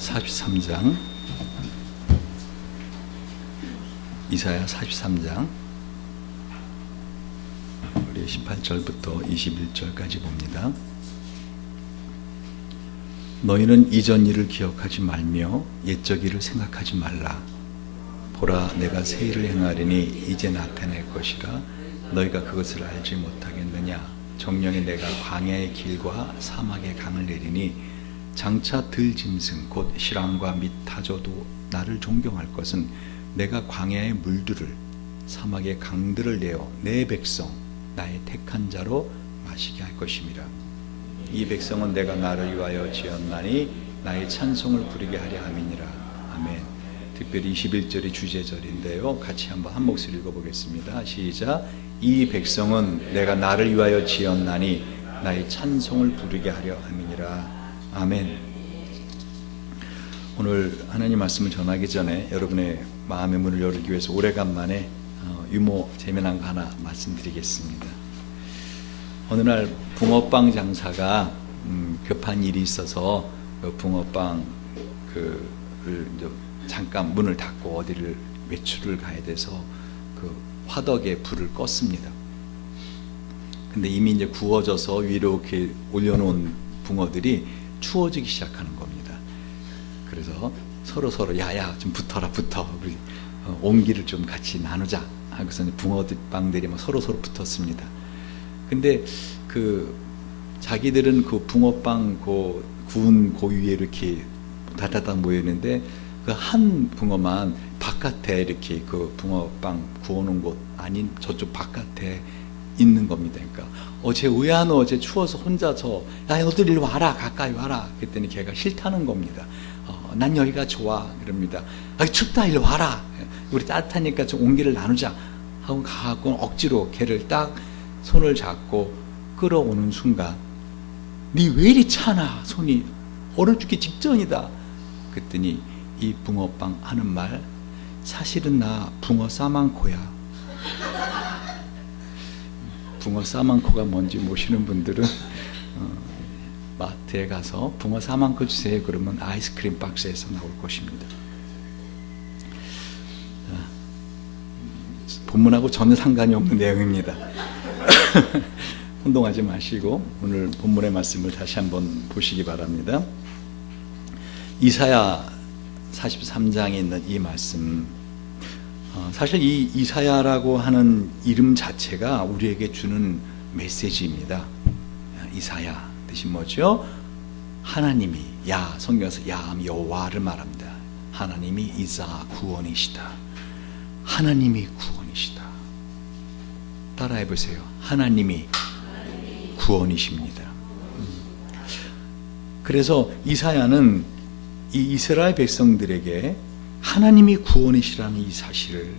43장, 이사야 43장 우리 18절부터 21절까지 봅니다. 너희는 이전 일을 기억하지 말며 옛적 일을 생각하지 말라. 보라, 내가 새 일을 행하리니 이제 나타낼 것이라 너희가 그것을 알지 못하겠느냐. 정령이 내가 광야의 길과 사막의 강을 내리니 장차 들짐승 곧 실랑과 및 타조도 나를 존경할 것은 내가 광야의 물들을 사막의 강들을 내어 내 백성 나의 택한 자로 마시게 할 것임이라. 이 백성은 내가 나를 위하여 지었나니 나의 찬송을 부르게 하려 함이니라. 아멘. 특별히 21절이 주제절인데요, 같이 한번 한 목소리 읽어보겠습니다. 시작. 이 백성은 내가 나를 위하여 지었나니 나의 찬송을 부르게 하려 함이니라. 아멘. 오늘 하나님 말씀을 전하기 전에 여러분의 마음의 문을 열기 위해서 오래간만에 유머 재미난 거 하나 말씀드리겠습니다. 어느 날 붕어빵 장사가 급한 일이 있어서 그 붕어빵 잠깐 문을 닫고 어디를 외출을 가야 돼서 그 화덕에 불을 껐습니다. 근데 이미 이제 구워져서 위로 이렇게 올려놓은 붕어들이 추워지기 시작하는 겁니다. 그래서 서로 야야 좀 붙어라, 우리 온기를 좀 같이 나누자 하고서 붕어빵들이 막 서로 붙었습니다. 근데 그 자기들은 그 붕어빵 구운 위에 이렇게 다다닥 모여 있는데 그 한 붕어만 바깥에 이렇게 그 붕어빵 구워놓은 곳 아닌 저쪽 바깥에 있는 겁니다. 그러니까 쟤 왜 안 와? 쟤 추워서 혼자서 야 너들 일로 와라, 가까이 와라. 그랬더니 걔가 싫다는 겁니다. 난 여기가 좋아 그럽니다. 춥다, 일로 와라. 우리 따뜻하니까 좀 온기를 나누자 하고 가고 억지로 걔를 딱 손을 잡고 끌어오는 순간 니 왜 이리 차나? 손이 얼어 죽기 직전이다. 그랬더니 이 붕어빵 하는 말, 사실은 나 붕어 싸만코야. 붕어 싸만코가 뭔지 모르시는 분들은 마트에 가서 붕어 싸만코 주세요 그러면 아이스크림 박스에서 나올 것입니다. 본문하고 전혀 상관이 없는 내용입니다. 혼동하지 마시고 오늘 본문의 말씀을 다시 한번 보시기 바랍니다. 이사야 43장에 있는 이 말씀, 사실 이 이사야라고 하는 이름 자체가 우리에게 주는 메시지입니다. 이사야 뜻이 뭐죠? 하나님이, 성경에서 여호와를 말합니다. 하나님이 이사 구원이시다. 하나님이 구원이시다. 따라해 보세요. 하나님이 구원이십니다. 그래서 이사야는 이 이스라엘 백성들에게 하나님이 구원이시라는 이 사실을,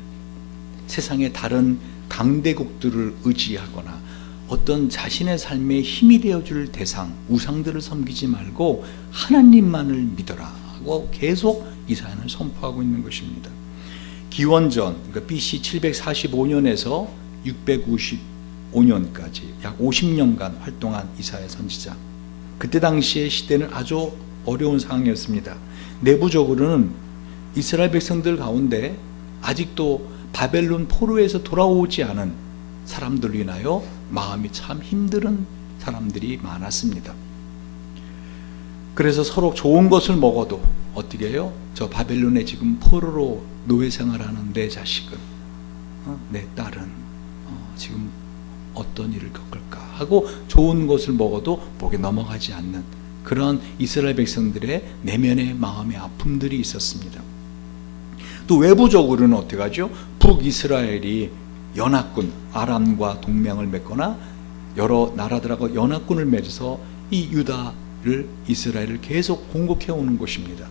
세상의 다른 강대국들을 의지하거나 어떤 자신의 삶에 힘이 되어줄 대상, 우상들을 섬기지 말고 하나님만을 믿어라 하고 계속 이사야는 선포하고 있는 것입니다. 기원전 그러니까 BC 745년에서 655년까지 약 50년간 활동한 이사야 선지자, 그때 당시의 시대는 아주 어려운 상황이었습니다. 내부적으로는 이스라엘 백성들 가운데 아직도 바벨론 포로에서 돌아오지 않은 사람들로 인하여 마음이 참 힘든 사람들이 많았습니다. 그래서 서로 좋은 것을 먹어도 어떻게 해요? 저 바벨론에 지금 포로로 노예 생활하는 내 자식은, 내 딸은 지금 어떤 일을 겪을까 하고 좋은 것을 먹어도 목에 넘어가지 않는 그런 이스라엘 백성들의 내면의 마음의 아픔들이 있었습니다. 또 외부적으로는 어떻게 하죠? 북이스라엘이 연합군 아람과 동맹을 맺거나 여러 나라들하고 연합군을 맺어서 이 유다를, 이스라엘을 계속 공격해 오는 것입니다.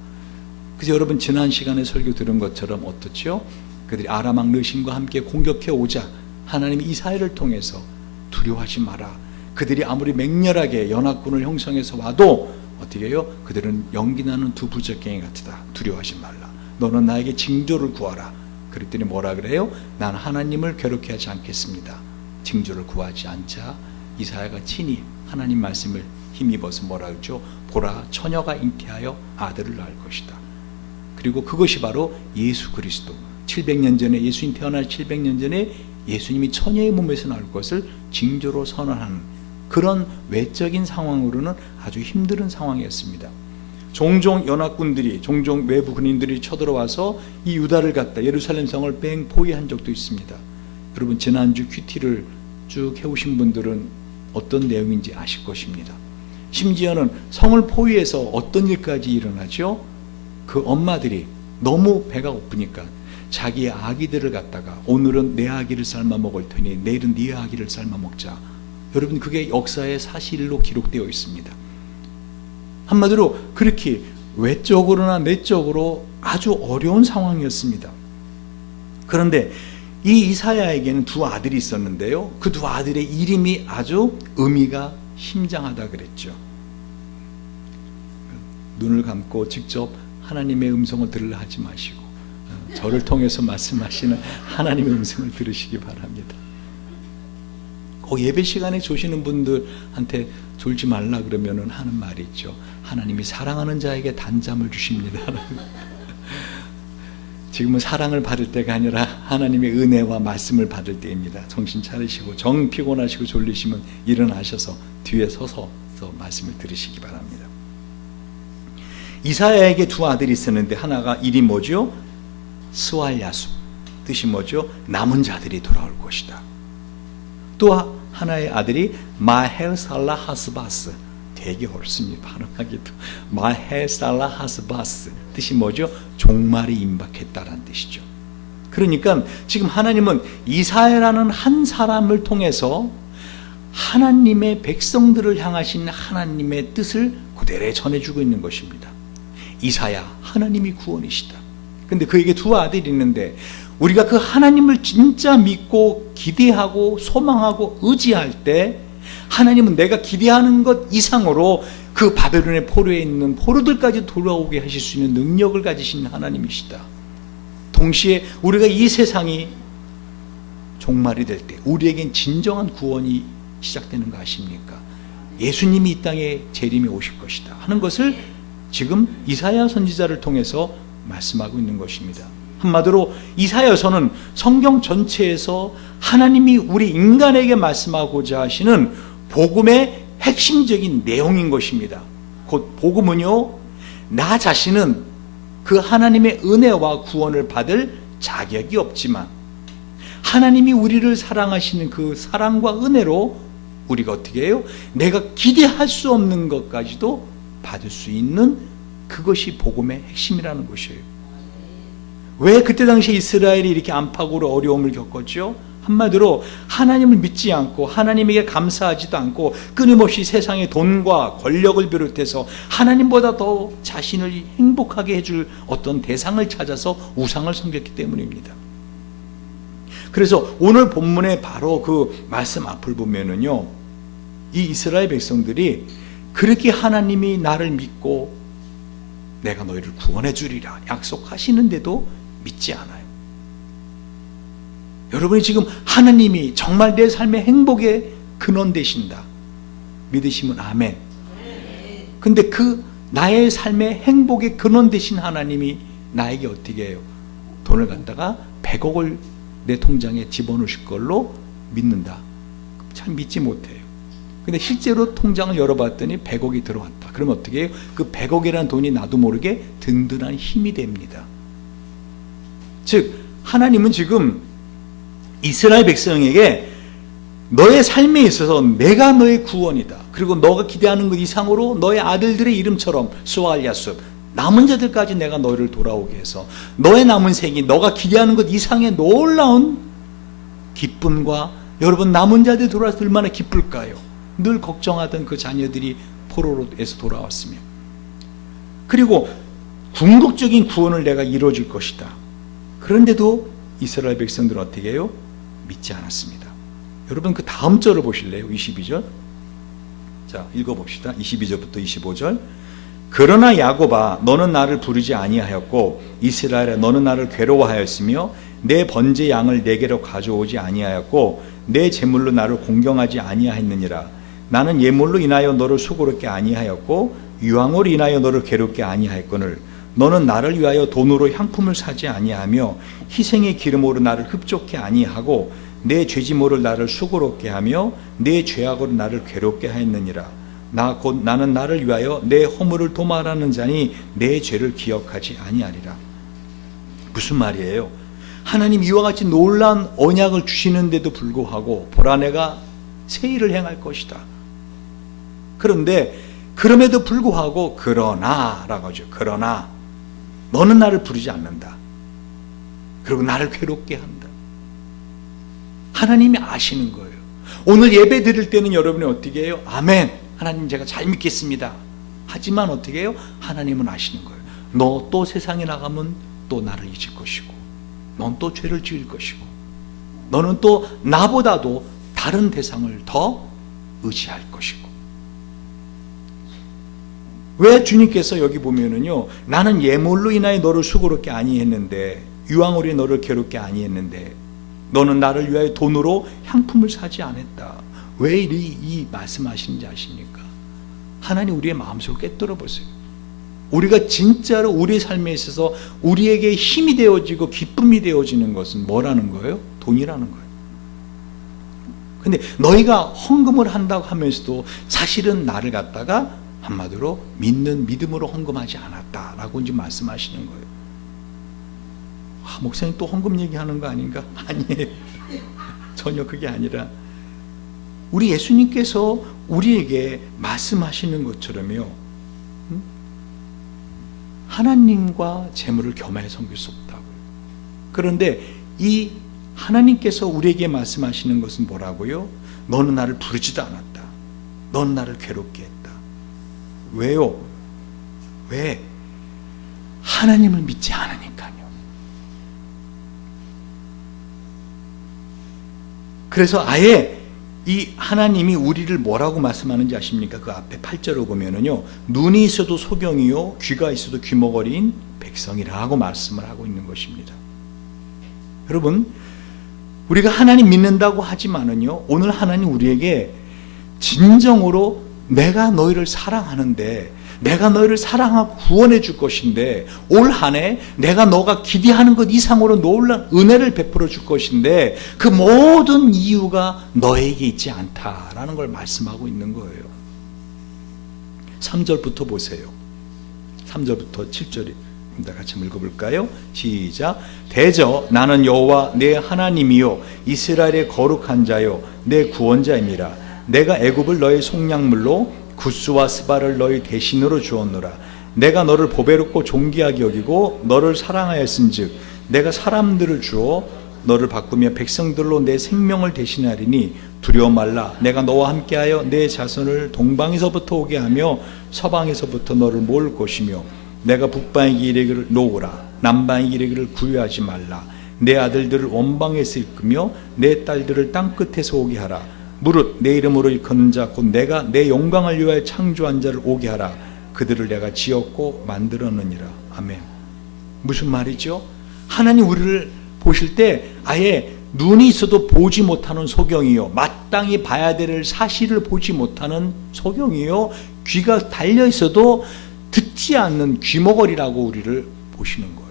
그래서 여러분 지난 시간에 설교 들은 것처럼 어떻죠? 그들이 아람왕 르신과 함께 공격해 오자 하나님이 이사야를 통해서 두려워하지 마라. 그들이 아무리 맹렬하게 연합군을 형성해서 와도 어떻게 해요? 그들은 연기나는 두 부적갱이 같으다. 두려워하지 말라. 너는 나에게 징조를 구하라. 그랬더니 뭐라 그래요? 난 하나님을 괴롭게 하지 않겠습니다. 징조를 구하지 않자 이사야가 친히 하나님 말씀을 힘입어서 뭐라 그러죠? 보라, 처녀가 잉태하여 아들을 낳을 것이다. 그리고 그것이 바로 예수 그리스도, 700년 전에, 예수님 태어날 700년 전에 예수님이 처녀의 몸에서 나올 것을 징조로 선언하는 그런 외적인 상황으로는 아주 힘든 상황이었습니다. 종종 연합군들이, 종종 외부 군인들이 쳐들어와서 이 유다를 갖다 예루살렘 성을 뺑포위한 적도 있습니다. 여러분, 지난주 큐티를 쭉 해오신 분들은 어떤 내용인지 아실 것입니다. 심지어는 성을 포위해서 어떤 일까지 일어나죠? 그 엄마들이 너무 배가 고프니까 자기의 아기들을 갖다가 오늘은 내 아기를 삶아 먹을 테니 내일은 네 아기를 삶아 먹자. 여러분, 그게 역사의 사실로 기록되어 있습니다. 한마디로 그렇게 외적으로나 내적으로 아주 어려운 상황이었습니다. 그런데 이 이사야에게는 두 아들이 있었는데요, 그 두 아들의 이름이 아주 의미가 심장하다 그랬죠. 눈을 감고 직접 하나님의 음성을 들으려 하지 마시고 저를 통해서 말씀하시는 하나님의 음성을 들으시기 바랍니다. 예배 시간에 조시는 분들한테 졸지 말라 그러면은 하는 말이 있죠. 하나님이 사랑하는 자에게 단잠을 주십니다. 지금은 사랑을 받을 때가 아니라 하나님의 은혜와 말씀을 받을 때입니다. 정신 차리시고 정 피곤하시고 졸리시면 일어나셔서 뒤에 서서 말씀을 들으시기 바랍니다. 이사야에게 두 아들이 있었는데 하나가 이름이 뭐죠? 스왈야숲, 뜻이 뭐죠? 남은 자들이 돌아올 것이다. 또 하나의 아들이 마헬살라하스바스, 되게 어렵습니다. 발음하기도. 마헬살라하스바스, 뜻이 뭐죠? 종말이 임박했다라는 뜻이죠. 그러니까 지금 하나님은 이사야라는 한 사람을 통해서 하나님의 백성들을 향하신 하나님의 뜻을 그대로 전해주고 있는 것입니다. 이사야, 하나님이 구원이시다. 근데 그에게 두 아들이 있는데 우리가 그 하나님을 진짜 믿고 기대하고 소망하고 의지할 때 하나님은 내가 기대하는 것 이상으로 그 바벨론의 포로에 있는 포로들까지 돌아오게 하실 수 있는 능력을 가지신 하나님이시다. 동시에 우리가 이 세상이 종말이 될 때 우리에겐 진정한 구원이 시작되는 거 아십니까? 예수님이 이 땅에 재림에 오실 것이다 하는 것을 지금 이사야 선지자를 통해서 말씀하고 있는 것입니다. 한마디로 이사야서는 성경 전체에서 하나님이 우리 인간에게 말씀하고자 하시는 복음의 핵심적인 내용인 것입니다. 곧 복음은요, 나 자신은 그 하나님의 은혜와 구원을 받을 자격이 없지만 하나님이 우리를 사랑하시는 그 사랑과 은혜로 우리가 어떻게 해요? 내가 기대할 수 없는 것까지도 받을 수 있는 그것이 복음의 핵심이라는 것이에요. 왜 그때 당시에 이스라엘이 이렇게 안팎으로 어려움을 겪었죠? 한마디로 하나님을 믿지 않고 하나님에게 감사하지도 않고 끊임없이 세상의 돈과 권력을 비롯해서 하나님보다 더 자신을 행복하게 해줄 어떤 대상을 찾아서 우상을 섬겼기 때문입니다. 그래서 오늘 본문에 바로 그 말씀 앞을 보면은요, 이 이스라엘 백성들이 그렇게 하나님이 나를 믿고 내가 너희를 구원해 주리라 약속하시는데도 믿지 않아요. 여러분이 지금 하나님이 정말 내 삶의 행복의 근원 되신다 믿으시면 아멘. 근데 그 나의 삶의 행복의 근원 되신 하나님이 나에게 어떻게 해요? 돈을 갖다가 100억을 내 통장에 집어넣으실 걸로 믿는다. 참 믿지 못해요. 근데 실제로 통장을 열어봤더니 100억이 들어왔다. 그러면 어떻게 해요? 그 100억이라는 돈이 나도 모르게 든든한 힘이 됩니다. 즉 하나님은 지금 이스라엘 백성에게 너의 삶에 있어서 내가 너의 구원이다. 그리고 너가 기대하는 것 이상으로 너의 아들들의 이름처럼 스왈야숲, 남은 자들까지 내가 너를 돌아오게 해서 너의 남은 생이 너가 기대하는 것 이상의 놀라운 기쁨과, 여러분 남은 자들이 돌아와서 얼마나 기쁠까요? 늘 걱정하던 그 자녀들이 포로로에서 돌아왔으며, 그리고 궁극적인 구원을 내가 이루어줄 것이다. 그런데도 이스라엘 백성들은 어떻게 해요? 믿지 않았습니다. 여러분 그 다음 절을 보실래요? 22절. 자, 읽어봅시다. 22절부터 25절. 그러나 야곱아, 너는 나를 부르지 아니하였고 이스라엘아, 너는 나를 괴로워하였으며 내 번제 양을 내게로 가져오지 아니하였고 내 제물로 나를 공경하지 아니하였느니라. 나는 예물로 인하여 너를 수고롭게 아니하였고 유황으로 인하여 너를 괴롭게 아니하였거늘 너는 나를 위하여 돈으로 향품을 사지 아니하며 희생의 기름으로 나를 흡족해 아니하고 내 죄짐으로 나를 수고롭게 하며 내 죄악으로 나를 괴롭게 하였느니라. 나는 나를 위하여 내 허물을 도말하는 자니 내 죄를 기억하지 아니하리라. 무슨 말이에요? 하나님 이와 같이 놀라운 언약을 주시는데도 불구하고 보라 내가 새 일을 행할 것이다. 그런데 그럼에도 불구하고 그러나 라고 하죠. 그러나 너는 나를 부르지 않는다. 그리고 나를 괴롭게 한다. 하나님이 아시는 거예요. 오늘 예배 드릴 때는 여러분이 어떻게 해요? 아멘. 하나님 제가 잘 믿겠습니다. 하지만 어떻게 해요? 하나님은 아시는 거예요. 너 또 세상에 나가면 또 나를 잊을 것이고 넌 또 죄를 지을 것이고 너는 또 나보다도 다른 대상을 더 의지할 것이고. 왜 주님께서 여기 보면은요, 나는 예물로 인하여 너를 수고롭게 아니했는데 유황으로 너를 괴롭게 아니했는데 너는 나를 위하여 돈으로 향품을 사지 않았다. 왜 이 말씀하시는지 아십니까? 하나님 우리의 마음속을 깨뜨려 보세요. 우리가 진짜로 우리의 삶에 있어서 우리에게 힘이 되어지고 기쁨이 되어지는 것은 뭐라는 거예요? 돈이라는 거예요. 근데 너희가 헌금을 한다고 하면서도 사실은 나를 갖다가 한마디로 믿는 믿음으로 헌금하지 않았다라고 이제 말씀하시는 거예요. 목사님 또 헌금 얘기하는 거 아닌가? 아니에요. 전혀 그게 아니라 우리 예수님께서 우리에게 말씀하시는 것처럼요, 하나님과 재물을 겸하여 섬길 수 없다고요. 그런데 이 하나님께서 우리에게 말씀하시는 것은 뭐라고요? 너는 나를 부르지도 않았다. 너는 나를 괴롭게 했다. 왜요? 왜? 하나님을 믿지 않으니까요. 그래서 아예 이 하나님이 우리를 뭐라고 말씀하는지 아십니까? 그 앞에 8절을 보면은요, 눈이 있어도 소경이요 귀가 있어도 귀머거리인 백성이라고 말씀을 하고 있는 것입니다. 여러분, 우리가 하나님 믿는다고 하지만은요, 오늘 하나님 우리에게 진정으로 내가 너희를 사랑하는데, 내가 너희를 사랑하고 구원해 줄 것인데, 올 한 해 내가 너가 기대하는 것 이상으로 놀라운 은혜를 베풀어 줄 것인데 그 모든 이유가 너에게 있지 않다라는 걸 말씀하고 있는 거예요. 3절부터 보세요. 3절부터 7절입니다. 같이 한번 읽어볼까요? 시작. 대저 나는 여호와 내 하나님이요 이스라엘의 거룩한 자요 내 구원자임이라. 내가 애굽을 너의 속량물로 구스와 스바를 너희 대신으로 주었노라. 내가 너를 보배롭고 존귀하게 여기고 너를 사랑하였은즉 내가 사람들을 주어 너를 바꾸며 백성들로 내 생명을 대신하리니 두려워 말라. 내가 너와 함께하여 내 자손을 동방에서부터 오게 하며 서방에서부터 너를 모을 것이며 내가 북방의 길에 그를 놓으라. 남방의 길에 그를 구유하지 말라. 내 아들들을 원방에서 일으키며 내 딸들을 땅끝에서 오게 하라. 무릇 내 이름으로 일컫는 자 곧 내가 내 영광을 위하여 창조한 자를 오게 하라. 그들을 내가 지었고 만들었느니라. 아멘. 무슨 말이죠? 하나님 우리를 보실 때 아예 눈이 있어도 보지 못하는 소경이요 마땅히 봐야 될 사실을 보지 못하는 소경이요 귀가 달려 있어도 듣지 않는 귀머거리라고 우리를 보시는 거예요.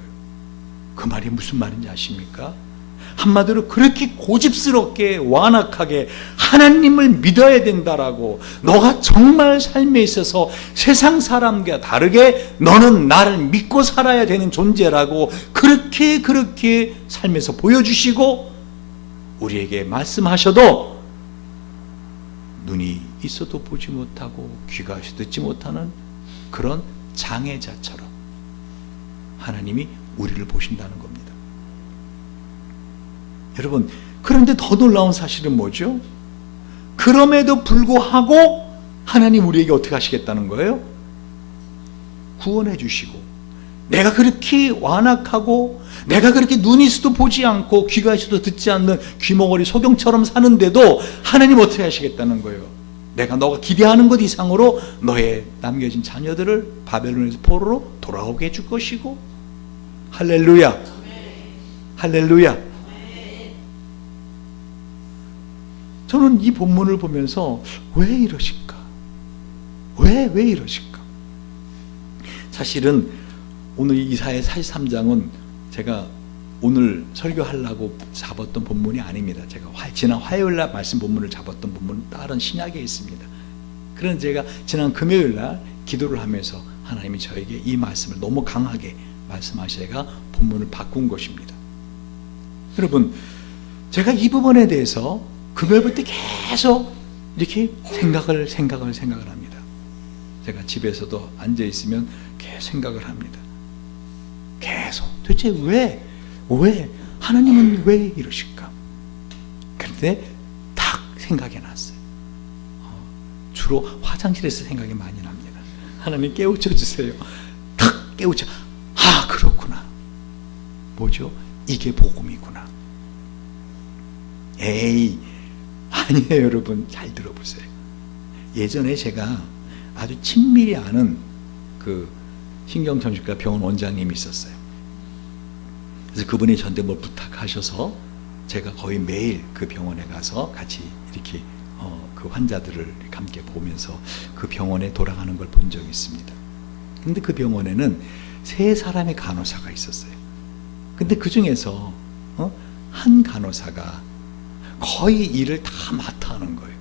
그 말이 무슨 말인지 아십니까? 한마디로 그렇게 고집스럽게 완악하게 하나님을 믿어야 된다라고, 너가 정말 삶에 있어서 세상 사람과 다르게 너는 나를 믿고 살아야 되는 존재라고 그렇게 삶에서 보여주시고 우리에게 말씀하셔도 눈이 있어도 보지 못하고 귀가 있어도 듣지 못하는 그런 장애자처럼 하나님이 우리를 보신다는 겁니다. 여러분, 그런데 더 놀라운 사실은 뭐죠? 그럼에도 불구하고 하나님 우리에게 어떻게 하시겠다는 거예요? 구원해 주시고, 내가 그렇게 완악하고 내가 그렇게 눈이 있어도 보지 않고 귀가 있어도 듣지 않는 귀머거리 소경처럼 사는데도 하나님 어떻게 하시겠다는 거예요? 내가 너가 기대하는 것 이상으로 너의 남겨진 자녀들을 바벨론에서 포로로 돌아오게 해줄 것이고. 할렐루야, 할렐루야. 저는 이 본문을 보면서 왜 이러실까? 왜 이러실까? 사실은 오늘 이사야 43장은 제가 오늘 설교하려고 잡았던 본문이 아닙니다. 제가 지난 화요일날 말씀 본문을 잡았던 본문은 다른 신약에 있습니다. 그런 제가 지난 금요일날 기도를 하면서 하나님이 저에게 이 말씀을 너무 강하게 말씀하시다가 본문을 바꾼 것입니다. 여러분, 제가 이 부분에 대해서 금요일 때 계속 이렇게 생각을 합니다. 제가 집에서도 앉아 있으면 계속 생각을 합니다. 계속 도대체 왜 하나님은 왜 이러실까? 그런데 딱 생각이 났어요. 주로 화장실에서 생각이 많이 납니다. 하나님 깨우쳐 주세요. 탁 깨우쳐. 아, 그렇구나. 뭐죠? 이게 복음이구나. 에이, 아니에요. 여러분 잘 들어보세요. 예전에 제가 아주 친밀히 아는 그 신경정신과 병원 원장님이 있었어요. 그래서 그분이 저한테 뭘 부탁하셔서 제가 거의 매일 그 병원에 가서 같이 이렇게 그 환자들을 이렇게 함께 보면서 그 병원에 돌아가는 걸 본 적이 있습니다. 근데 그 병원에는 3사람의 간호사가 있었어요. 근데 그 중에서 한 간호사가 거의 일을 다 맡아 하는 거예요.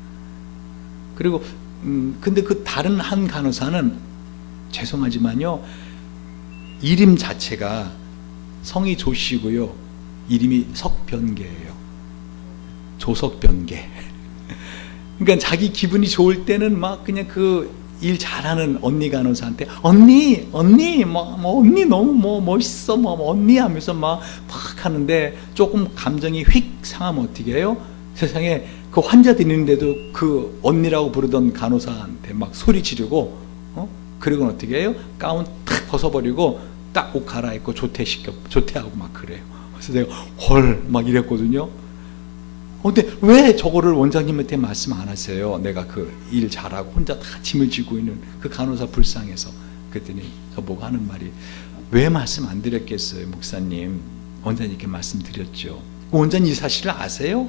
그리고 근데 그 다른 한 간호사는 죄송하지만요, 이름 자체가 성이 조씨고요, 이름이 석변계예요. 조석변계. 그러니까 자기 기분이 좋을 때는 막 그냥 그 일 잘하는 언니 간호사한테 언니 언니 너무 멋있어 언니 하면서 막 하는데 조금 감정이 휙 상하면 어떻게 해요? 세상에 그 환자들 있는데도 그 언니라고 부르던 간호사한테 막 소리 지르고 그리고는 어떻게 해요? 가운 탁 벗어버리고 딱 옷 갈아입고 조퇴하고 막 그래요. 그래서 내가 헐 막 이랬거든요. 근데 왜 저거를 원장님한테 말씀 안 하세요? 내가 그 일 잘하고 혼자 다 짐을 지고 있는 그 간호사 불쌍해서. 그랬더니 저보고 하는 말이, 왜 말씀 안 드렸겠어요 목사님? 원장님께 말씀드렸죠. 원장님 이 사실을 아세요?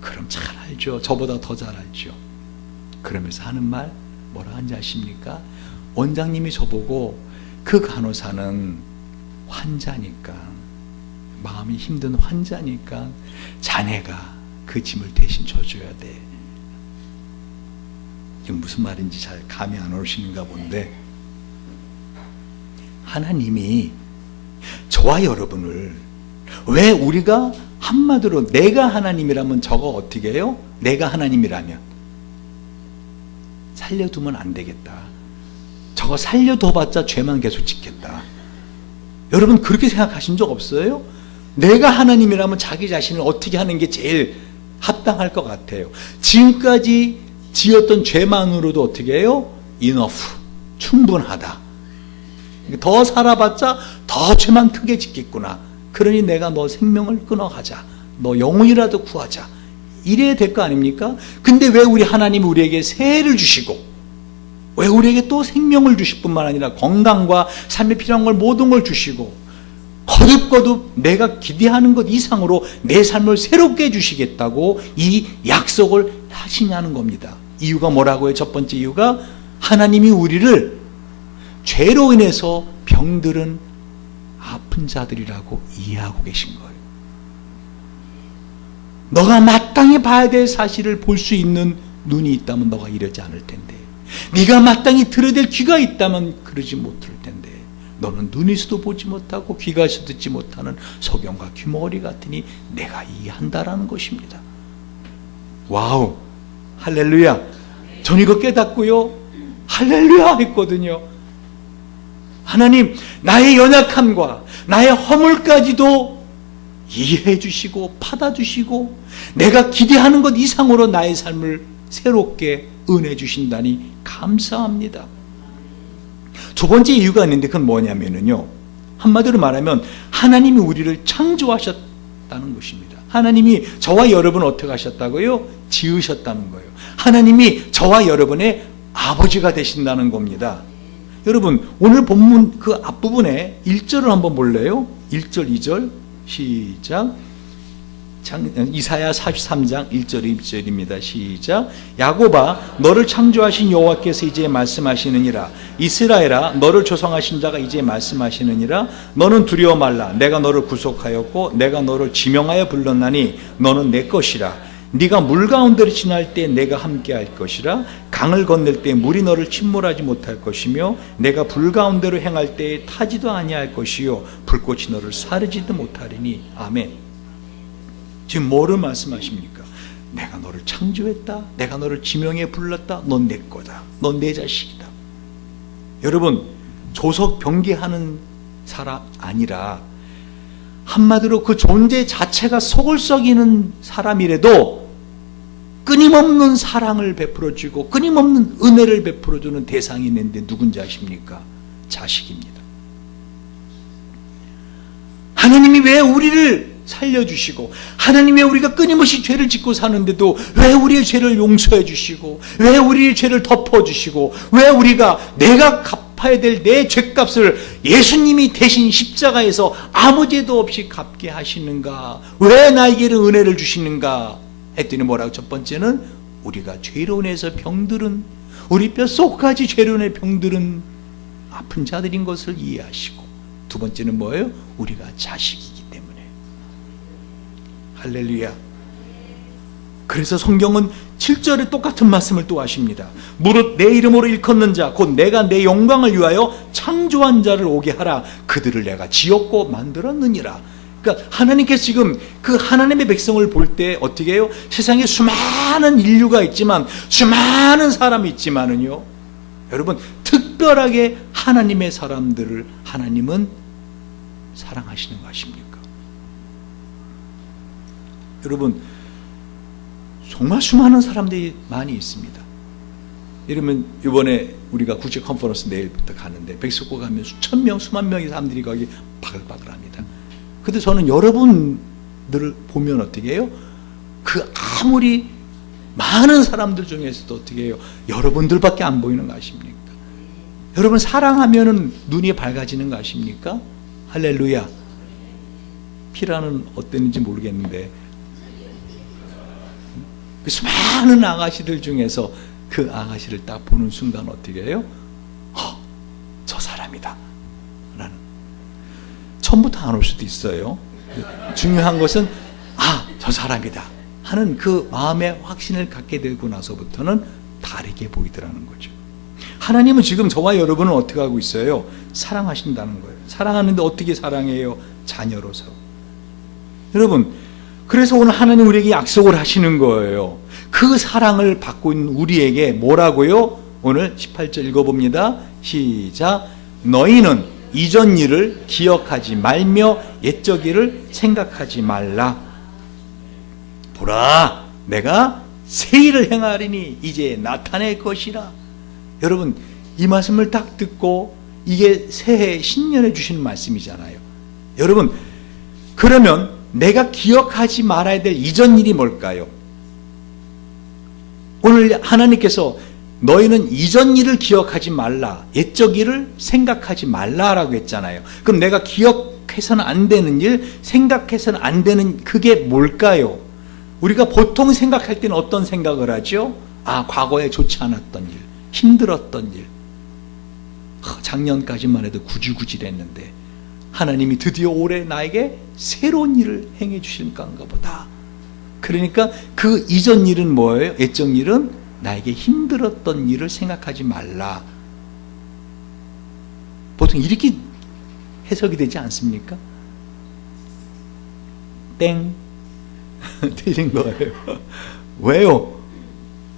그럼 잘 알죠. 저보다 더 잘 알죠. 그러면서 하는 말 뭐라 하는지 아십니까? 원장님이 저보고 그 간호사는 환자니까, 마음이 힘든 환자니까 자네가 그 짐을 대신 져줘야 돼. 이게 무슨 말인지 잘 감이 안 오시는가 본데, 하나님이 저와 여러분을, 왜 우리가 한마디로 내가 하나님이라면 저거 어떻게 해요? 내가 하나님이라면 살려두면 안 되겠다. 저거 살려둬봤자 죄만 계속 짓겠다. 여러분 그렇게 생각하신 적 없어요? 내가 하나님이라면 자기 자신을 어떻게 하는 게 제일 합당할 것 같아요. 지금까지 지었던 죄만으로도 어떻게 해요? enough, 충분하다. 더 살아봤자 더 죄만 크게 짓겠구나. 그러니 내가 너 생명을 끊어가자, 너 영혼이라도 구하자, 이래야 될 거 아닙니까? 근데 왜 우리 하나님이 우리에게 생애를 주시고, 왜 우리에게 또 생명을 주실 뿐만 아니라 건강과 삶에 필요한 걸 모든 걸 주시고, 거듭거듭 내가 기대하는 것 이상으로 내 삶을 새롭게 해주시겠다고 이 약속을 하시냐는 겁니다. 이유가 뭐라고요? 첫 번째 이유가 하나님이 우리를 죄로 인해서 병들은 아픈 자들이라고 이해하고 계신 거예요. 너가 마땅히 봐야 될 사실을 볼 수 있는 눈이 있다면 너가 이러지 않을 텐데, 네가 마땅히 들어야 될 귀가 있다면 그러지 못할 텐데, 너는 눈이 있어도 보지 못하고 귀가 있어도 듣지 못하는 소경과 귀머거리 같으니 내가 이해한다라는 것입니다. 와우, 할렐루야. 전 이거 깨닫고요, 할렐루야 했거든요. 하나님, 나의 연약함과 나의 허물까지도 이해해 주시고 받아주시고 내가 기대하는 것 이상으로 나의 삶을 새롭게 은혜 주신다니 감사합니다. 두 번째 이유가 있는데 그건 뭐냐면요, 한마디로 말하면 하나님이 우리를 창조하셨다는 것입니다. 하나님이 저와 여러분을 어떻게 하셨다고요? 지으셨다는 거예요. 하나님이 저와 여러분의 아버지가 되신다는 겁니다. 여러분 오늘 본문 그 앞부분에 1절을 한번 볼래요? 1절 2절 시작. 이사야 43장 1절 2절입니다. 시작. 야곱아 너를 창조하신 여호와께서 이제 말씀하시느니라. 이스라엘아 너를 조성하신 자가 이제 말씀하시느니라. 너는 두려워 말라. 내가 너를 구속하였고 내가 너를 지명하여 불렀나니 너는 내 것이라. 네가 물 가운데를 지날 때 내가 함께 할 것이라. 강을 건널 때 물이 너를 침몰하지 못할 것이며 내가 불 가운데로 행할 때에 타지도 아니할 것이요 불꽃이 너를 사르지도 못하리니. 아멘. 지금 뭐를 말씀하십니까? 내가 너를 창조했다. 내가 너를 지명해 불렀다. 넌 내 거다. 넌 내 자식이다. 여러분, 조석 변개하는 사람 아니라 한마디로 그 존재 자체가 속을 썩이는 사람이라도 끊임없는 사랑을 베풀어주고 끊임없는 은혜를 베풀어주는 대상이 있는데 누군지 아십니까? 자식입니다. 하나님이 왜 우리를 살려주시고, 하나님이 왜 우리가 끊임없이 죄를 짓고 사는데도 왜 우리의 죄를 용서해 주시고, 왜 우리의 죄를 덮어주시고, 왜 우리가 내가 갚아야 될 내 죄값을 예수님이 대신 십자가에서 아무 죄도 없이 갚게 하시는가? 왜 나에게는 은혜를 주시는가? 했더니 뭐라고? 첫 번째는 우리가 죄로 인해서 병들은, 우리 뼛속까지 죄로 인해 병들은 아픈 자들인 것을 이해하시고, 두 번째는 뭐예요? 우리가 자식이기 때문에. 할렐루야. 그래서 성경은 7절에 똑같은 말씀을 또 하십니다. 무릇 내 이름으로 일컫는 자 곧 내가 내 영광을 위하여 창조한 자를 오게 하라. 그들을 내가 지었고 만들었느니라. 그러니까 하나님께서 지금 그 하나님의 백성을 볼 때 어떻게 해요? 세상에 수많은 인류가 있지만, 수많은 사람이 있지만은요, 여러분 특별하게 하나님의 사람들을 하나님은 사랑하시는 것입니까? 여러분 정말 수많은 사람들이 많이 있습니다. 이러면 이번에 우리가 국제 컨퍼런스 내일부터 가는데 백석고 가면 수천 명, 수만 명의 사람들이 거기 바글바글합니다. 근데 저는 여러분들을 보면 어떻게 해요? 그 아무리 많은 사람들 중에서도 어떻게 해요? 여러분들밖에 안 보이는 거 아십니까? 여러분 사랑하면은 눈이 밝아지는 거 아십니까? 할렐루야. 피라는 어땠는지 모르겠는데 그 수많은 아가씨들 중에서 그 아가씨를 딱 보는 순간 어떻게 해요? 저 사람이다 라는, 처음부터 안 올 수도 있어요. 중요한 것은 저 사람이다 하는 그 마음의 확신을 갖게 되고 나서부터는 다르게 보이더라는 거죠. 하나님은 지금 저와 여러분은 어떻게 하고 있어요? 사랑하신다는 거예요. 사랑하는데 어떻게 사랑해요? 자녀로서. 여러분, 그래서 오늘 하나님 우리에게 약속을 하시는 거예요. 그 사랑을 받고 있는 우리에게 뭐라고요? 오늘 18절 읽어봅니다. 시작. 너희는 이전 일을 기억하지 말며 옛적 일을 생각하지 말라. 보라, 내가 새 일을 행하리니 이제 나타낼 것이라. 여러분, 이 말씀을 딱 듣고 이게 새해 신년에 주시는 말씀이잖아요. 여러분, 그러면 내가 기억하지 말아야 될 이전 일이 뭘까요? 오늘 하나님께서 너희는 이전 일을 기억하지 말라, 옛적 일을 생각하지 말라라고 했잖아요. 그럼 내가 기억해서는 안 되는 일, 생각해서는 안 되는 그게 뭘까요? 우리가 보통 생각할 때는 어떤 생각을 하죠? 과거에 좋지 않았던 일, 힘들었던 일, 작년까지만 해도 구질구질했는데 하나님이 드디어 올해 나에게 새로운 일을 행해 주실 건가 보다. 그러니까 그 이전 일은 뭐예요? 옛적 일은 나에게 힘들었던 일을 생각하지 말라. 보통 이렇게 해석이 되지 않습니까? 땡. 틀린 거예요. 왜요?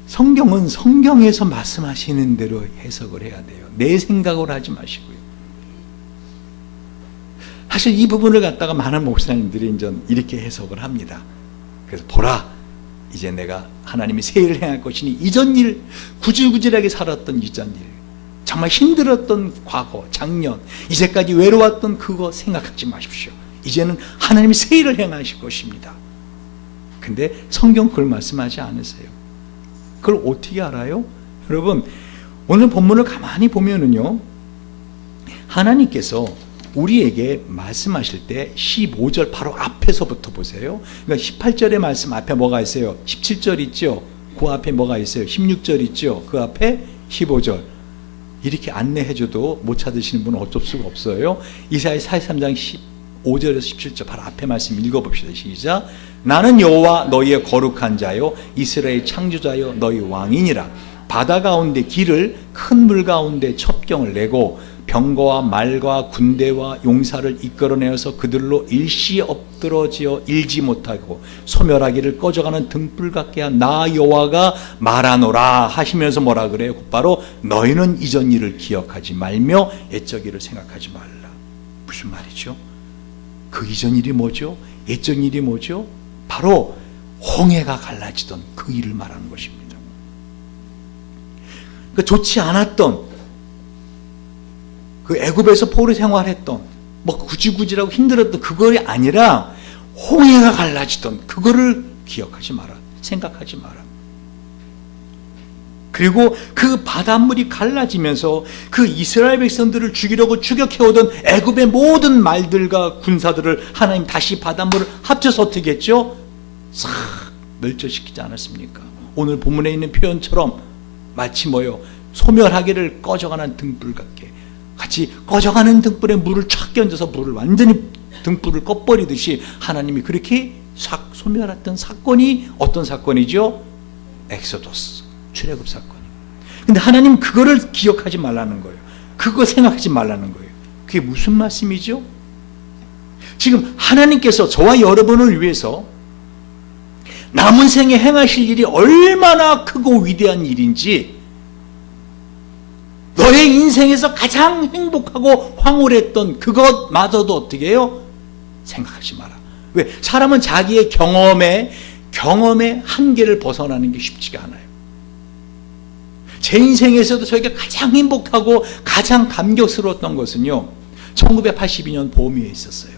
성경은 성경에서 말씀하시는 대로 해석을 해야 돼요. 내 생각으로 하지 마시고요. 사실 이 부분을 갖다가 많은 목사님들이 이제 이렇게 해석을 합니다. 그래서 보라, 이제 내가 하나님이 새 일을 행할 것이니 이전 일, 구질구질하게 살았던 이전 일, 정말 힘들었던 과거, 작년, 이제까지 외로웠던 그거 생각하지 마십시오. 이제는 하나님이 새 일을 행하실 것입니다. 근데 성경 그걸 말씀하지 않으세요. 그걸 어떻게 알아요? 여러분, 오늘 본문을 가만히 보면은요, 하나님께서 우리에게 말씀하실 때 15절 바로 앞에서부터 보세요. 그러니까 18절의 말씀 앞에 뭐가 있어요? 17절 있죠? 그 앞에 뭐가 있어요? 16절 있죠? 그 앞에 15절. 이렇게 안내해줘도 못 찾으시는 분은 어쩔 수가 없어요. 이사야 43장 15절에서 17절 바로 앞에 말씀 읽어봅시다. 시작. 나는 여호와 너희의 거룩한 자요 이스라엘 창조자요 너희 왕이니라. 바다 가운데 길을 큰 물 가운데 첩경을 내고 병거와 말과 군대와 용사를 이끌어내어서 그들로 일시 엎드러지어 일지 못하고 소멸하기를 꺼져가는 등불 같게 한 나 여호와가 말하노라 하시면서 뭐라 그래요? 곧바로 너희는 이전 일을 기억하지 말며 옛적 일을 생각하지 말라. 무슨 말이죠? 그 이전 일이 뭐죠? 옛적 일이 뭐죠? 바로 홍해가 갈라지던 그 일을 말하는 것입니다. 그 좋지 않았던 그 애굽에서 포로 생활했던 뭐 구지구지라고 힘들었던 그것이 아니라 홍해가 갈라지던 그거를 기억하지 마라. 생각하지 마라. 그리고 그 바닷물이 갈라지면서 그 이스라엘 백성들을 죽이려고 추격해오던 애굽의 모든 말들과 군사들을 하나님 다시 바닷물을 합쳐서 어떻게 했죠? 싹 멸절시키지 않았습니까? 오늘 본문에 있는 표현처럼 마치 뭐요? 소멸하기를 꺼져가는 등불 같게 같이 꺼져가는 등불에 물을 촥 끼얹어서 물을 완전히 등불을 꺼버리듯이 하나님이 그렇게 싹 소멸했던 사건이 어떤 사건이죠? 엑소더스 출애굽 사건이에요. 근데 하나님 그거를 기억하지 말라는 거예요. 그거 생각하지 말라는 거예요. 그게 무슨 말씀이죠? 지금 하나님께서 저와 여러분을 위해서 남은 생에 행하실 일이 얼마나 크고 위대한 일인지 너의 인생에서 가장 행복하고 황홀했던 그것마저도 어떻게 해요? 생각하지 마라. 왜? 사람은 자기의 경험의 한계를 벗어나는 게 쉽지가 않아요. 제 인생에서도 저희가 가장 행복하고 가장 감격스러웠던 것은요 1982년 봄에 있었어요.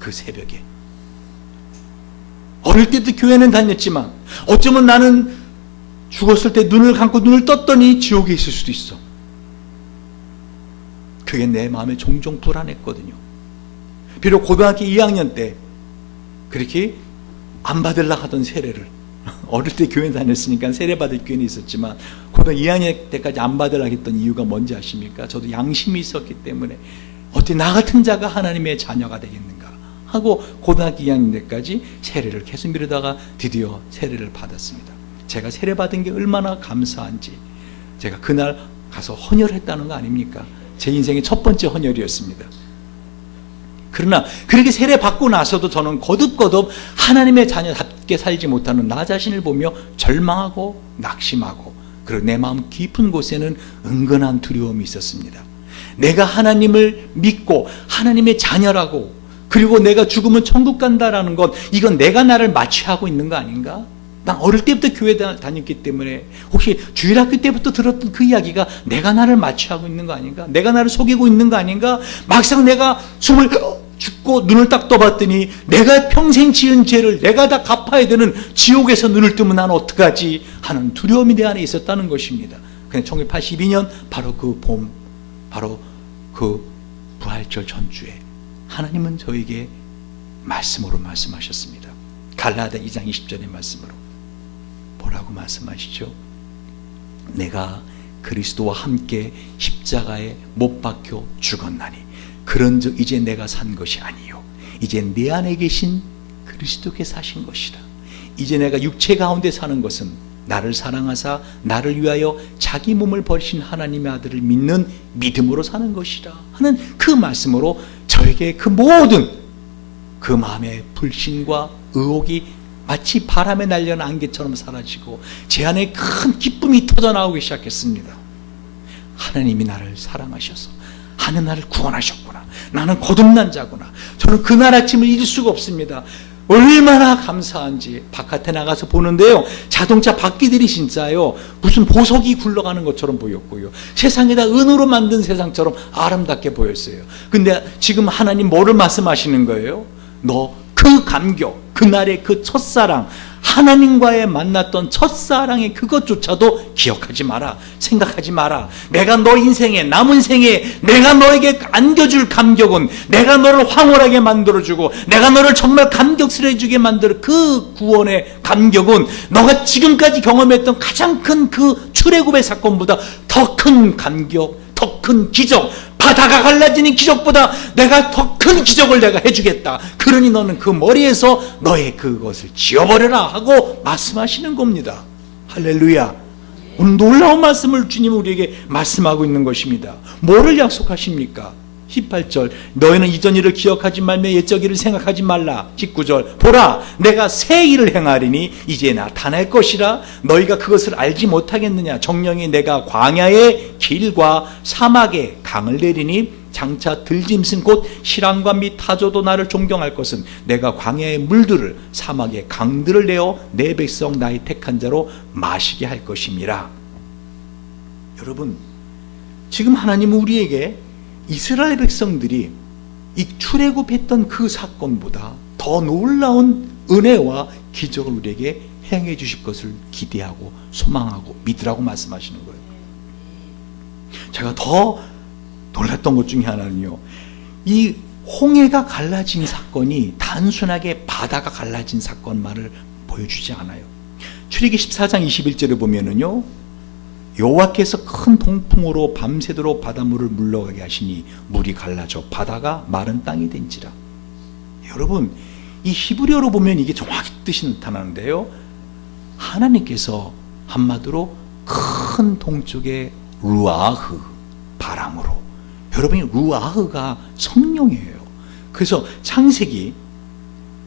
그 새벽에 어릴 때도 교회는 다녔지만 어쩌면 나는 죽었을 때 눈을 감고 눈을 떴더니 지옥에 있을 수도 있어. 그게 내 마음에 종종 불안했거든요. 비록 고등학교 2학년 때 그렇게 안 받으려고 하던 세례를 어릴 때 교회 다녔으니까 세례 받을 기회는 있었지만 고등학교 2학년 때까지 안 받으려고 했던 이유가 뭔지 아십니까? 저도 양심이 있었기 때문에 어떻게 나 같은 자가 하나님의 자녀가 되겠는가 하고 고등학교 2학년 때까지 세례를 계속 미루다가 드디어 세례를 받았습니다. 제가 세례 받은 게 얼마나 감사한지 제가 그날 가서 헌혈했다는 거 아닙니까? 제 인생의 첫 번째 헌혈이었습니다. 그러나 그렇게 세례 받고 나서도 저는 거듭거듭 하나님의 자녀답게 살지 못하는 나 자신을 보며 절망하고 낙심하고 그리고 내 마음 깊은 곳에는 은근한 두려움이 있었습니다. 내가 하나님을 믿고 하나님의 자녀라고 그리고 내가 죽으면 천국 간다라는 것 이건 내가 나를 마취하고 있는 거 아닌가? 난 어릴 때부터 교회 다녔기 때문에 혹시 주일학교 때부터 들었던 그 이야기가 내가 나를 마취하고 있는 거 아닌가? 내가 나를 속이고 있는 거 아닌가? 막상 내가 숨을 죽고 눈을 딱 떠봤더니 내가 평생 지은 죄를 내가 다 갚아야 되는 지옥에서 눈을 뜨면 난 어떡하지 하는 두려움이 내 안에 있었다는 것입니다. 근데 1982년 바로 그 봄, 바로 그 부활절 전주에 하나님은 저에게 말씀으로 말씀하셨습니다. 갈라디아 2장 20절의 말씀으로 뭐라고 말씀하시죠? 내가 그리스도와 함께 십자가에 못 박혀 죽었나니 그런즉 이제 내가 산 것이 아니요 이제 내 안에 계신 그리스도께 사신 것이라. 이제 내가 육체 가운데 사는 것은 나를 사랑하사 나를 위하여 자기 몸을 버리신 하나님의 아들을 믿는 믿음으로 사는 것이라 하는 그 말씀으로 저에게 그 모든 그 마음의 불신과 의혹이 마치 바람에 날려는 안개처럼 사라지고 제 안에 큰 기쁨이 터져나오기 시작했습니다. 하나님이 나를 사랑하셔서 하나님 나를 구원하셨구나. 나는 거듭난 자구나. 저는 그날 아침을 잊을 수가 없습니다. 얼마나 감사한지 바깥에 나가서 보는데요 자동차 바퀴들이 진짜요 무슨 보석이 굴러가는 것처럼 보였고요 세상에다 은으로 만든 세상처럼 아름답게 보였어요. 근데 지금 하나님 뭐를 말씀하시는 거예요? 너 그 감격 그날의 그 첫사랑, 하나님과의 만났던 첫사랑의 그것조차도 기억하지 마라. 생각하지 마라. 내가 너 인생에, 남은 생에 내가 너에게 안겨줄 감격은, 내가 너를 황홀하게 만들어주고 내가 너를 정말 감격스러워지게 만들 그 구원의 감격은 너가 지금까지 경험했던 가장 큰 그 출애굽의 사건보다 더 큰 감격, 더 큰 기적, 바다가 갈라지는 기적보다 내가 더 큰 기적을 내가 해주겠다. 그러니 너는 그 머리에서 너의 그것을 지워버려라 하고 말씀하시는 겁니다. 할렐루야. 오늘 놀라운 말씀을 주님은 우리에게 말씀하고 있는 것입니다. 뭐를 약속하십니까? 18절, 너희는 이전 일을 기억하지 말며 옛적 일을 생각하지 말라. 19절, 보라 내가 새 일을 행하리니 이제 나타날 것이라. 너희가 그것을 알지 못하겠느냐. 정령이 내가 광야의 길과 사막에 강을 내리니 장차 들짐승 곧 실랑과 및 타조도 나를 존경할 것은 내가 광야의 물들을 사막의 강들을 내어 내 백성 나의 택한 자로 마시게 할 것임이라. 여러분, 지금 하나님은 우리에게 이스라엘 백성들이 이 출애굽했던 그 사건보다 더 놀라운 은혜와 기적을 우리에게 행해 주실 것을 기대하고 소망하고 믿으라고 말씀하시는 거예요. 제가 더 놀랐던 것 중에 하나는요, 이 홍해가 갈라진 사건이 단순하게 바다가 갈라진 사건만을 보여주지 않아요. 출애굽기 14장 21절을 보면은요, 여호와께서 큰 동풍으로 밤새도록 바닷물을 물러가게 하시니 물이 갈라져 바다가 마른 땅이 된지라. 여러분, 이 히브리어로 보면 이게 정확히 뜻이 나타나는데요, 하나님께서 한마디로 큰 동쪽의 루아흐, 바람으로, 여러분이 루아흐가 성령이에요. 그래서 창세기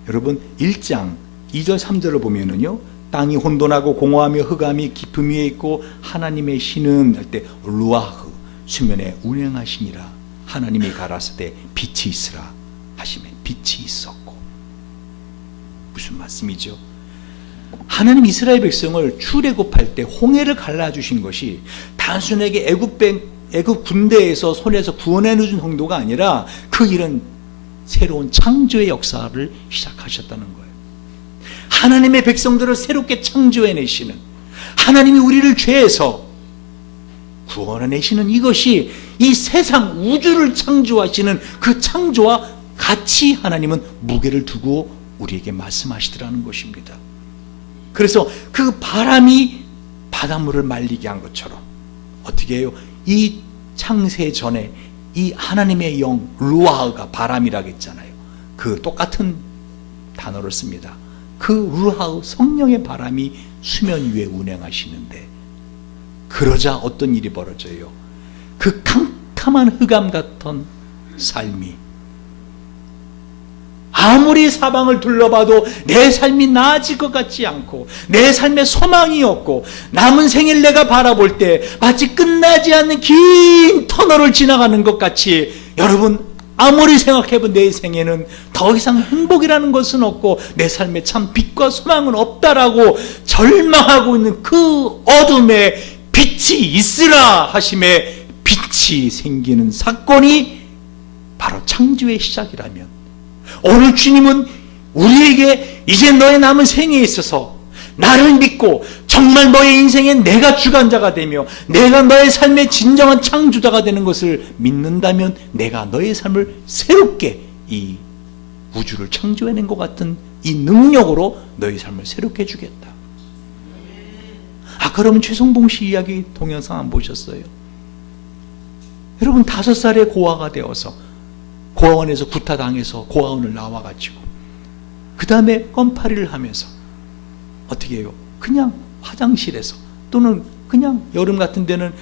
여러분 1장 2절 3절을 보면은요, 땅이 혼돈하고 공허하며 흑암이 깊음 위에 있고 하나님의 신은 할 때 루아흐 수면에 운행하시니라. 하나님이 가라사 때 빛이 있으라 하시면 빛이 있었고. 무슨 말씀이죠? 하나님 이스라엘 백성을 출애굽할 때 홍해를 갈라주신 것이 단순하게 애굽 군대에서 손에서 구원해 준 정도가 아니라 그 일은 새로운 창조의 역사를 시작하셨다는 거예요. 하나님의 백성들을 새롭게 창조해내시는, 하나님이 우리를 죄에서 구원해내시는 이것이 이 세상 우주를 창조하시는 그 창조와 같이 하나님은 무게를 두고 우리에게 말씀하시더라는 것입니다. 그래서 그 바람이 바닷물을 말리게 한 것처럼 어떻게 해요? 이 창세 전에 이 하나님의 영 루아흐가 바람이라고 했잖아요. 그 똑같은 단어를 씁니다. 그 루아흐 성령의 바람이 수면 위에 운행하시는데, 그러자 어떤 일이 벌어져요? 그 캄캄한 흑암 같은 삶이, 아무리 사방을 둘러봐도 내 삶이 나아질 것 같지 않고 내 삶에 소망이 없고 남은 생일 내가 바라볼 때 마치 끝나지 않는 긴 터널을 지나가는 것 같이, 여러분 아무리 생각해본 내 생에는 더 이상 행복이라는 것은 없고 내 삶에 참 빛과 소망은 없다라고 절망하고 있는 그 어둠에 빛이 있으라 하심에 빛이 생기는 사건이 바로 창조의 시작이라면, 오늘 주님은 우리에게 이제 너의 남은 생에 있어서 나를 믿고 정말 너의 인생에 내가 주관자가 되며 내가 너의 삶의 진정한 창조자가 되는 것을 믿는다면 내가 너의 삶을 새롭게, 이 우주를 창조해낸 것 같은 이 능력으로 너의 삶을 새롭게 해주겠다. 아까 여러분 최성봉 씨 이야기 동영상 안 보셨어요? 여러분 5살에 고아가 되어서 고아원에서 구타당해서 고아원을 나와가지고 그 다음에 껌파리를 하면서 어떻게 해요? 그냥 화장실에서 또는 그냥 여름 같은 데는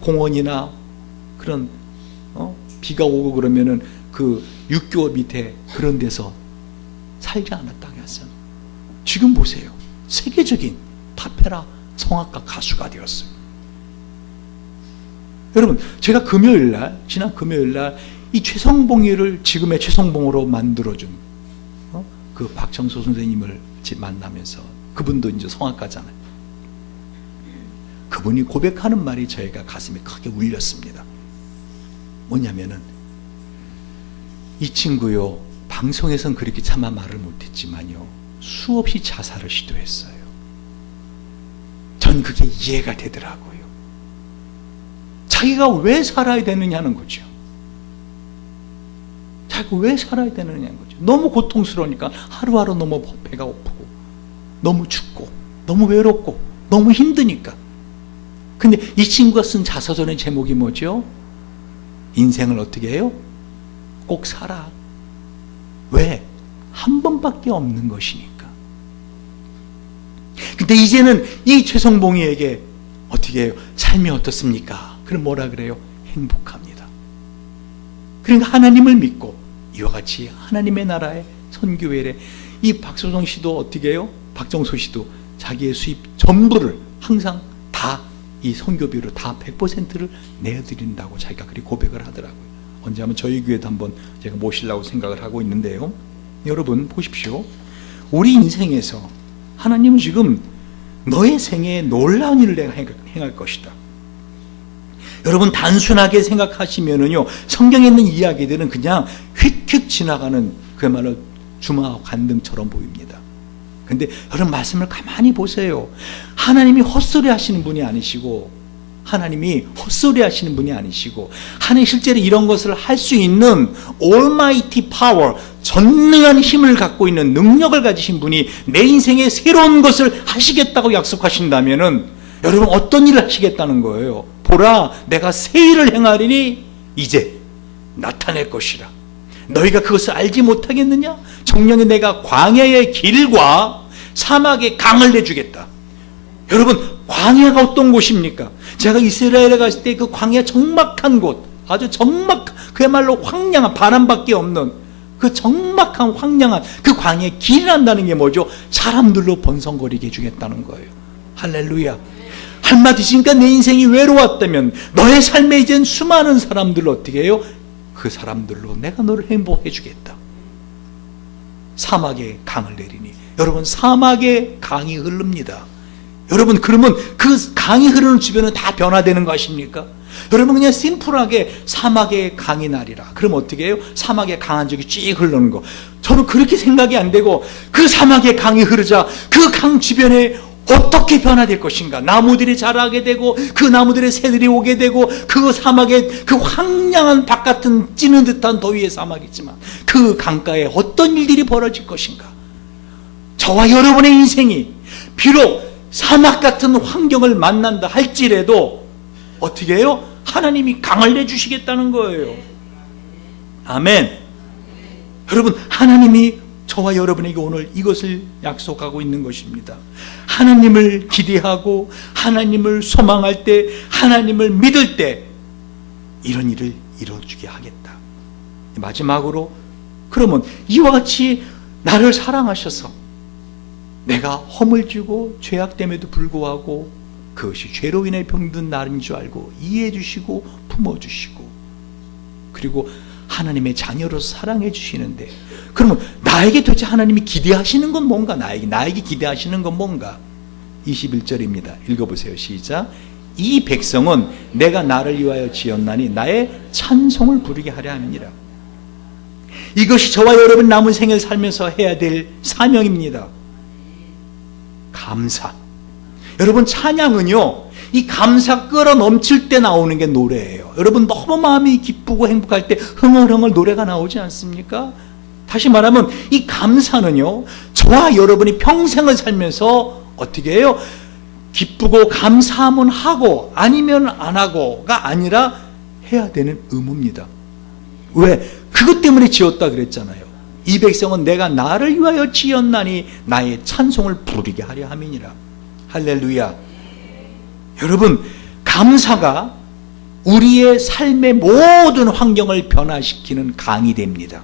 공원이나 그런 비가 오고 그러면은 그 육교 밑에 그런 데서 살지 않았다고 했어요. 지금 보세요. 세계적인 타페라 성악가 가수가 되었어요. 여러분 제가 지난 금요일날 이 최성봉이를 지금의 최성봉으로 만들어준 그 박정소 선생님을 만나면서, 그분도 이제 성악가잖아요. 그분이 고백하는 말이 저희가 가슴에 크게 울렸습니다. 뭐냐면은, 이 친구요 방송에선 그렇게 차마 말을 못했지만요, 수없이 자살을 시도했어요. 전 그게 이해가 되더라고요. 자기가 왜 살아야 되느냐는 거죠. 자기가 왜 살아야 되느냐는 거죠. 너무 고통스러우니까 하루하루 너무 배가 고프고 너무 춥고 너무 외롭고 너무 힘드니까. 근데 이 친구가 쓴 자서전의 제목이 뭐죠? 인생을 어떻게 해요? 꼭 살아. 왜? 한 번밖에 없는 것이니까. 근데 이제는 이 최성봉이에게 어떻게 해요? 삶이 어떻습니까? 그럼 뭐라 그래요? 행복합니다. 그러니까 하나님을 믿고 이와 같이 하나님의 나라의 선교회에, 이 박소정 씨도 어떻게 해요? 박정소 씨도 자기의 수입 전부를 항상 다 이 선교비로 다 100%를 내어드린다고 자기가 그렇게 고백을 하더라고요. 언제 한번 저희 교회도 한번 제가 모시려고 생각을 하고 있는데요. 여러분 보십시오. 우리 인생에서 하나님은 지금 너의 생애에 놀라운 일을 내가 행할 것이다. 여러분 단순하게 생각하시면은요, 성경에 있는 이야기들은 그냥 휙휙 지나가는 그야말로 주마 관등처럼 보입니다. 근데 여러분 말씀을 가만히 보세요. 하나님이 헛소리 하시는 분이 아니시고, 하나님이 헛소리 하시는 분이 아니시고, 하나님 실제로 이런 것을 할 수 있는 almighty power, 전능한 힘을 갖고 있는 능력을 가지신 분이 내 인생에 새로운 것을 하시겠다고 약속하신다면은 여러분 어떤 일을 하시겠다는 거예요? 보라, 내가 새 일을 행하리니 이제 나타낼 것이라. 너희가 그것을 알지 못하겠느냐? 정령에 내가 광야의 길과 사막의 강을 내주겠다. 여러분 광야가 어떤 곳입니까? 제가 이스라엘에 갔을 때 그 광야 적막한 곳, 아주 그야말로 황량한, 바람밖에 없는 그 적막한 황량한 그 광야의 길이란다는 게 뭐죠? 사람들로 번성거리게 해주겠다는 거예요. 할렐루야. 한마디 지금까지 내 인생이 외로웠다면 너의 삶에 이젠 수많은 사람들을 어떻게 해요? 그 사람들로 내가 너를 행복해 주겠다. 사막에 강을 내리니, 여러분 사막에 강이 흐릅니다. 여러분 그러면 그 강이 흐르는 주변은 다 변화되는 거 아십니까? 여러분 그냥 심플하게 사막에 강이 나리라. 그럼 어떻게 해요? 사막에 강 한 적이 쭉 흐르는 거. 저는 그렇게 생각이 안 되고, 그 사막에 강이 흐르자 그 강 주변에 어떻게 변화될 것인가? 나무들이 자라게 되고, 그 나무들의 새들이 오게 되고, 그 사막에 그 황량한 바깥은 찌는 듯한 더위의 사막이지만 그 강가에 어떤 일들이 벌어질 것인가? 저와 여러분의 인생이 비록 사막 같은 환경을 만난다 할지라도 어떻게 해요? 하나님이 강을 내주시겠다는 거예요. 아멘. 여러분 하나님이 저와 여러분에게 오늘 이것을 약속하고 있는 것입니다. 하나님을 기대하고 하나님을 소망할 때, 하나님을 믿을 때 이런 일을 이루어주게 하겠다. 마지막으로, 그러면 이와 같이 나를 사랑하셔서 내가 허물 지고 죄악됨에도 불구하고 그것이 죄로 인해 병든 나인 줄 알고 이해해 주시고 품어 주시고, 그리고 하나님의 자녀로서 사랑해 주시는데, 그러면 나에게 도대체 하나님이 기대하시는 건 뭔가? 나에게 기대하시는 건 뭔가? 21절입니다. 읽어보세요. 시작. 이 백성은 내가 나를 위하여 지었나니 나의 찬송을 부르게 하려 함이니라. 이것이 저와 여러분 남은 생을 살면서 해야 될 사명입니다. 감사. 여러분 찬양은요, 이 감사 끌어 넘칠 때 나오는 게 노래예요. 여러분 너무 마음이 기쁘고 행복할 때 흥얼흥얼 노래가 나오지 않습니까? 다시 말하면 이 감사는요, 저와 여러분이 평생을 살면서 어떻게 해요? 기쁘고 감사하면 하고 아니면 안 하고가 아니라 해야 되는 의무입니다. 왜? 그것 때문에 지었다 그랬잖아요. 이 백성은 내가 나를 위하여 지었나니 나의 찬송을 부르게 하려 함이니라. 할렐루야. 여러분 감사가 우리의 삶의 모든 환경을 변화시키는 강이 됩니다.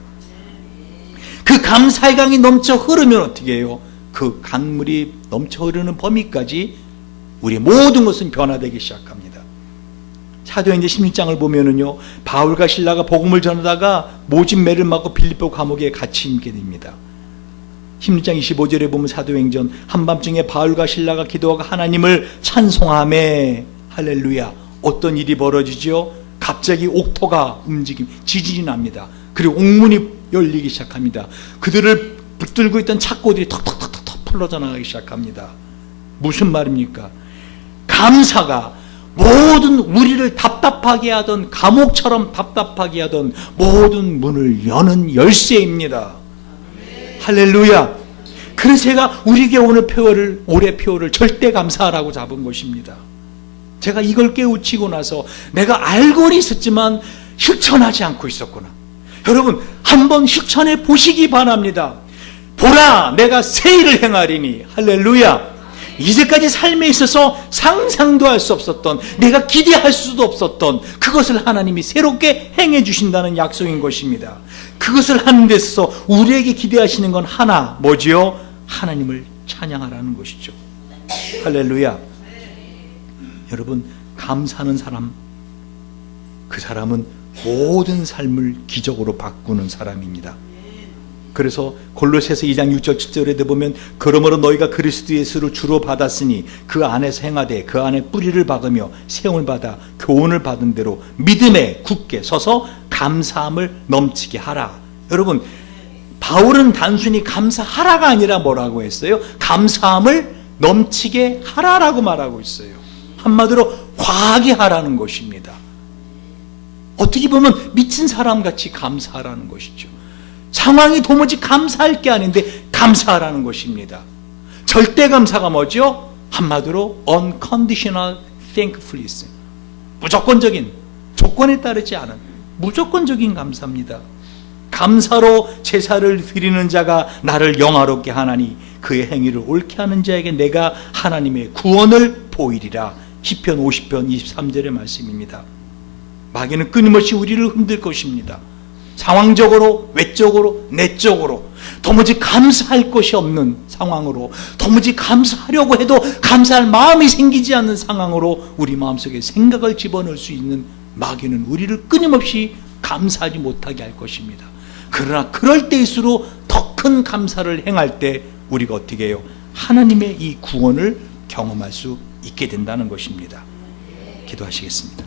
그 감사의 강이 넘쳐 흐르면 어떻게 해요? 그 강물이 넘쳐 흐르는 범위까지 우리의 모든 것은 변화되기 시작합니다. 사도행전 16장을 보면은요, 바울과 실라가 복음을 전하다가 모진 매를 맞고 빌립보 감옥에 갇히 있게 됩니다. 16장 25절에 보면 사도행전, 한밤중에 바울과 실라가 기도하고 하나님을 찬송하매, 할렐루야. 어떤 일이 벌어지죠? 갑자기 옥토가 움직임, 지진이 납니다. 그리고 옥문이 열리기 시작합니다. 그들을 붙들고 있던 착고들이 턱턱턱턱 풀러져 나가기 시작합니다. 무슨 말입니까? 감사가 모든 우리를 답답하게 하던, 감옥처럼 답답하게 하던 모든 문을 여는 열쇠입니다. 할렐루야. 그래서 제가 우리에게 오늘 표어를, 올해 표어를 절대 감사하라고 잡은 것입니다. 제가 이걸 깨우치고 나서 내가 알고는 있었지만 실천하지 않고 있었구나. 여러분, 한번 실천해 보시기 바랍니다. 보라, 내가 새 일을 행하리니. 할렐루야. 이제까지 삶에 있어서 상상도 할 수 없었던, 내가 기대할 수도 없었던 그것을 하나님이 새롭게 행해 주신다는 약속인 것입니다. 그것을 하는 데 있어서 우리에게 기대하시는 건 하나, 뭐지요? 하나님을 찬양하라는 것이죠. 할렐루야. 여러분, 감사하는 사람, 그 사람은 모든 삶을 기적으로 바꾸는 사람입니다. 그래서 골로새서 2장 6절 7절에 보면 그러므로 너희가 그리스도 예수를 주로 받았으니 그 안에서 행하되 그 안에 뿌리를 박으며 세움을 받아 교훈을 받은 대로 믿음에 굳게 서서 감사함을 넘치게 하라. 여러분, 바울은 단순히 감사하라가 아니라 뭐라고 했어요? 감사함을 넘치게 하라라고 말하고 있어요. 한마디로 과하게 하라는 것입니다. 어떻게 보면 미친 사람같이 감사하라는 것이죠. 상황이 도무지 감사할 게 아닌데 감사하라는 것입니다. 절대 감사가 뭐죠? 한마디로 unconditional thankfulness, 무조건적인, 조건에 따르지 않은 무조건적인 감사입니다. 감사로 제사를 드리는 자가 나를 영화롭게 하나니 그의 행위를 옳게 하는 자에게 내가 하나님의 구원을 보이리라. 시편 50편 23절의 말씀입니다. 마귀는 끊임없이 우리를 흔들 것입니다. 상황적으로, 외적으로, 내적으로 도무지 감사할 것이 없는 상황으로, 도무지 감사하려고 해도 감사할 마음이 생기지 않는 상황으로 우리 마음속에 생각을 집어넣을 수 있는 마귀는 우리를 끊임없이 감사하지 못하게 할 것입니다. 그러나 그럴 때일수록 더 큰 감사를 행할 때 우리가 어떻게 해요? 하나님의 이 구원을 경험할 수 있게 된다는 것입니다. 기도하시겠습니다.